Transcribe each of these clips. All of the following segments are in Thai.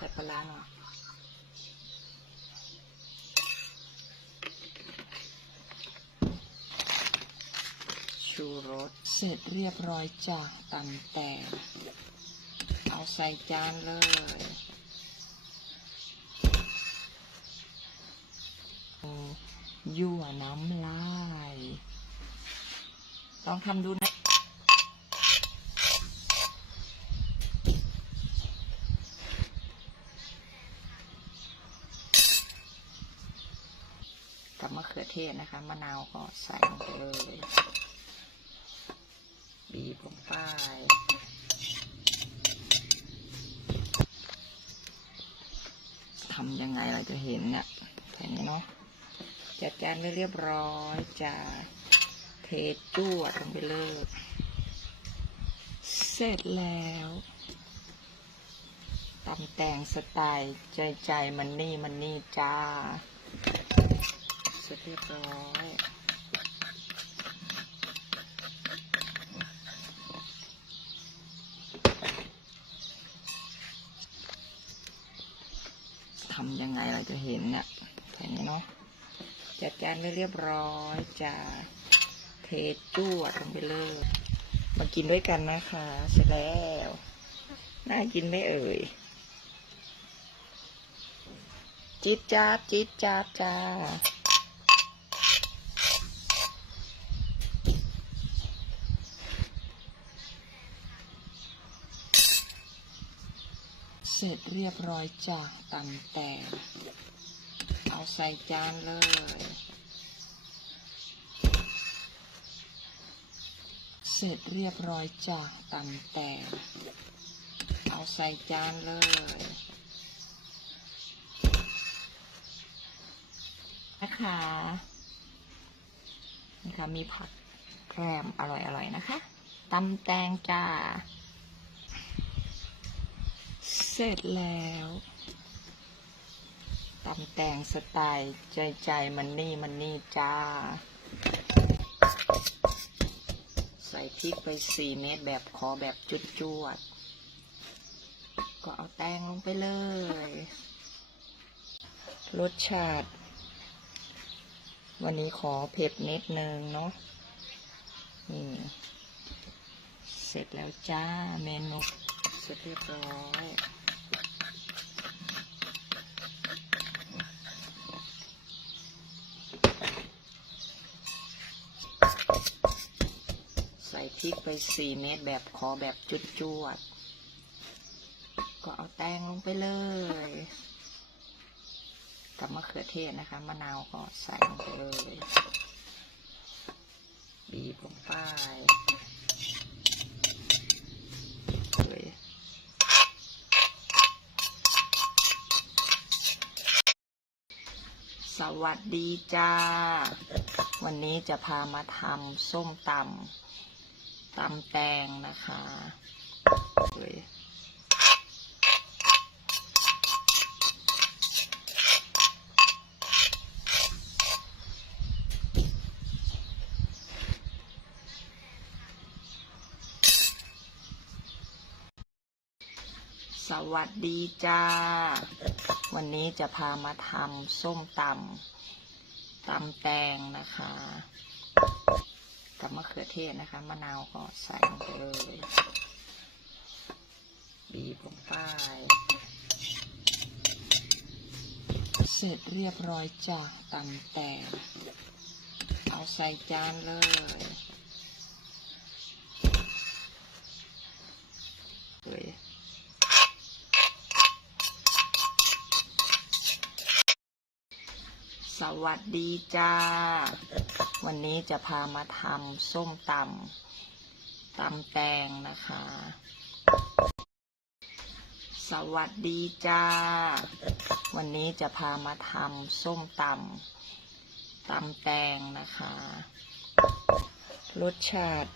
ส่ปลาหน่อยชูรสเสร็จเรียบร้อยจ้ะตำแต่งเอาใส่จานเลยยั่วน้ำลาย ลองทำดูนะ กับมะ เทศนะคะ มะนาวก็ใส่ลงไปเลย บีบลงไปทำยังไงเราจะเห็นเนี่ยแค่นี้เนาะจัดจานเรียบร้อยจะเทจวลงไปเลย เสร็จแล้วตำแต่งสไตล์ใจใจมันนี่มันนี่จ้า ร็จเรียบร้อยทำยังไงเราจะเห็นเนี่ยแค่นี้เนาะจัดจานเรียบร้อยจะเทจวดลงไปเลย มากินด้วยกันนะคะ เสร็จแล้ว น่ากินไหมเอ่ยจิ๊ดจ้าจิ๊ดจ้าจ้า เสร็จเรียบร้อยจ้ะตำแต่งเอาใส่จานเลย เสร็จเรียบร้อยจ้ะตำแต่งเอาใส่จานเลย นะคะนะคะมีผักแกล้มอร่อยๆนะคะตำแตงจ้า เสร็จแล้วตำแตงสไตล์ใจใจมันนี่มันนี่จ้า ใส่พริกไปสี่เม็ดแบบขอแบบจุดจวด ก็เอาแตงลงไปเลย รสชาติ วันนี้ขอเผ็ดนิดนึงเนาะนี่เสร็จแล้วจ้าเมนูเสร็จเรียบร้อย ใส่ พริกไปสี่เม็ดแบบขอแบบจุดจวด ก็เอาแตงลงไปเลย กับมะเขือเทศนะคะ มะนาวก็ใส่ลงไปเลย บีบลงไปเลยสวัสดีจ้า วันนี้จะพามาทำส้มตำ ตำแตงนะคะสวัสดีจ้า วันนี้จะพามาทำส้มตำตำแตงนะคะ กับมะเขือเทศนะคะ มะนาวก็ใส่ลงไปเลยบีบลงไปเสร็จเรียบร้อยจ้ะตำแตงเอาใส่จานเลยเว้ยสวัสดีจ้า วันนี้จะพามาทำส้มตำตำแตงนะคะ สวัสดีจ้า วันนี้จะพามาทำส้มตำตำแตงนะคะ รสชาติ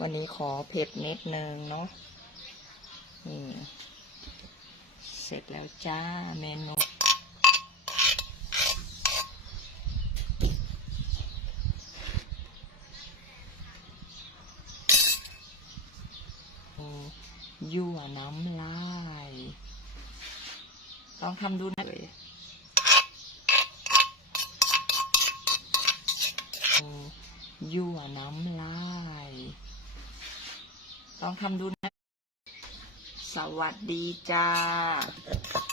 วันนี้ขอเผ็ดนิดนึงเนาะนี่เสร็จแล้วจ้าเมนู ยั่วน้ำลาย ต้ องทำดูนะเลยยั่วน้ำลายต้องทำดูนะ สวัสดีจ้า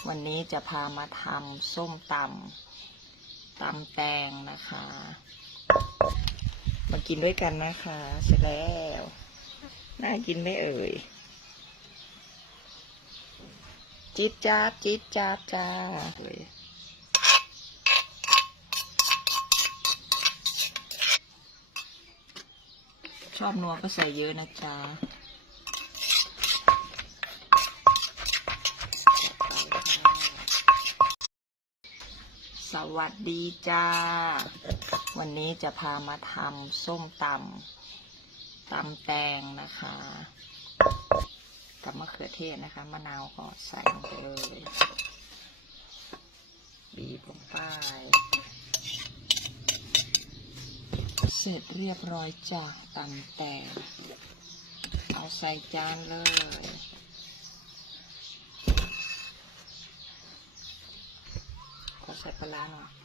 วันนี้จะพามาทำส้มตำตำแตงนะคะ มากินด้วยกันนะคะ เสร็จแล้ว น่ากินไหมเอ่ย จิ๊ดจ้าจิ๊ดจ้าจ้าเว้ยชอบนัวก็ใส่เยอะนะจ๊ะสวัสดีจ้า วันนี้จะพามาทำส้มตำตำแตงนะคะ กับมะเขือเทศนะคะ มะนาวก็ใส่ลงไปเลย บีบลงไป เสร็จเรียบร้อยจากตำแตงเอาใส่จานเลยขอใส่ปลาร้าหน่อย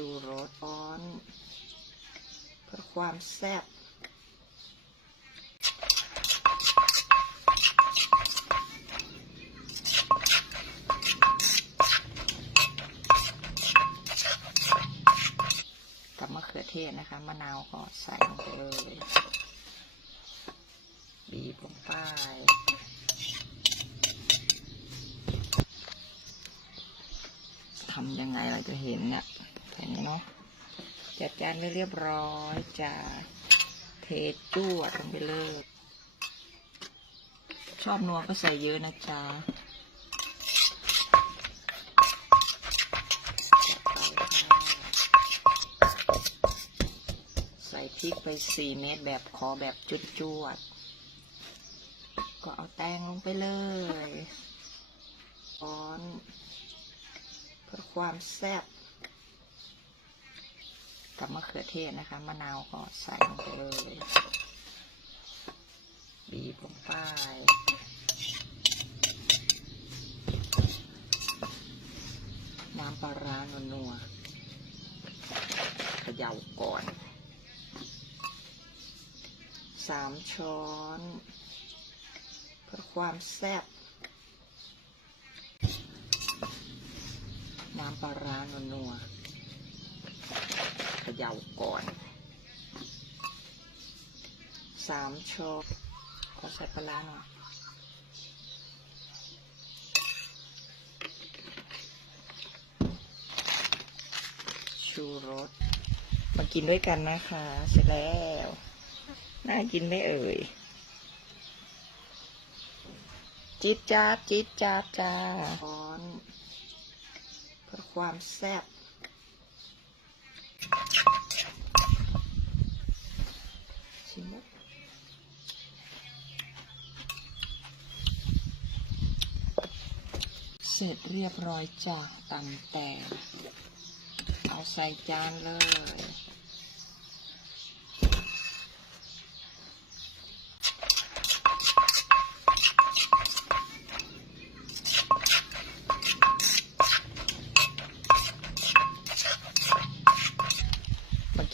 ชูรสอ้อน เพื่อความแซ่บกับมะเขือเทศนะคะ มะนาวก็ใส่ลงไปเลยบีบลงไปทำยังไงเราจะเห็นเนี่ย แค่นี้เนาะจัดจานไว้เรียบร้อยจะเทจ้วดลงไปเลย ชอบนัวก็ใส่เยอะนะจ๊ะใส่พริกไปสี่เม็ดแบบขอแบบจุดจวด ก็เอาแตงลงไปเลยอ้อนเพื่อความแซ่บ กับมะเขือเทศนะคะ มะนาวก็ใส่ลงไปเลย บีบลงไปน้ำปลาร้านัวๆเขย่าก่อนสามช้อน เพื่อความแซ่บน้ำปลาร้านัวๆ ขย่าก่อนสามช้อนขอใส่ปลาหน่อยชูรสมากินด้วยกันนะคะ เสร็จแล้ว น่ากินไหมเอ่ย จิ๊ดจ้าจิ๊ดจ้าจ้าร้อน เพื่อความแซ่บ เสร็จเรียบร้อยจากตำแต่ เอาใส่จานเลย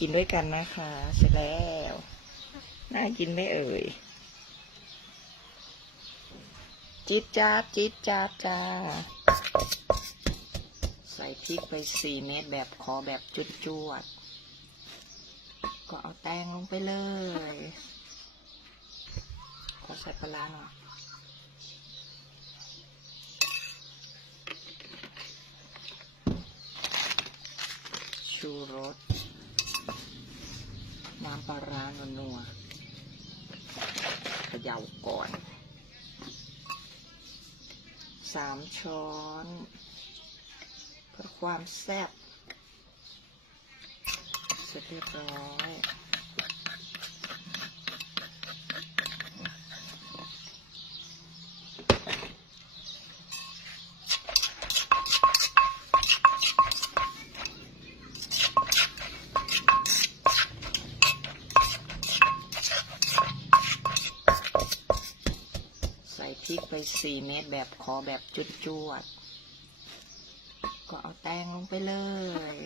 กินด้วยกันนะคะ เสร็จแล้ว น่ากินไหมเอ่ย จิ๊ดจ้าจิ๊ดจ้าจ้า ใส่พริกไปสี่เม็ดแบบขอแบบจุดจวด ก็เอาแตงลงไปเลย ขอใส่ปลาหน่อยชูรส น้ำปลาร้านัวๆเขย่าก่อนสามช้อน เพื่อความแซ่บเสร็จเรียบร้อย ม ริก ไปสี่เม็ดแบบขอแบบจุดจวด ก็เอาแตงลงไปเลย